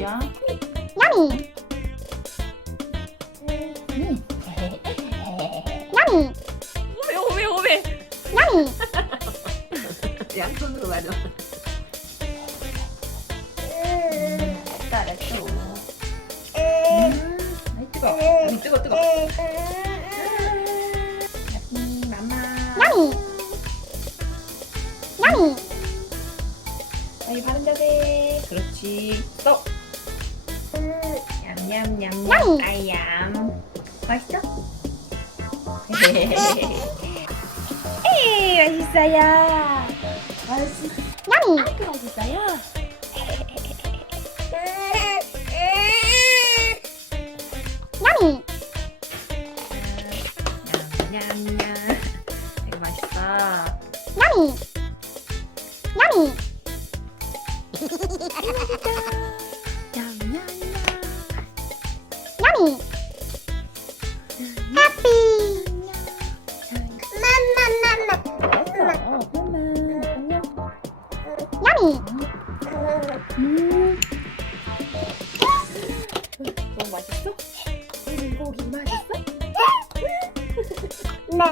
맛이야. 야미. 음. 야미. 오메 오메 오메. 야미. 양손으로 가져. 그렇지. 떡. 냠냠냠냠. 야미. 아얌. 맛있어? 에이 맛있어요. 맛있. 야미 아이고 맛있어요. 냠냠냠. 이거 맛있어. 야미 야미 해피 맘맘맘맘 어, 음. 네.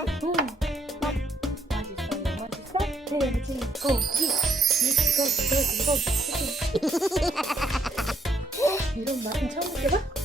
이런 맛은 처음 느껴봐?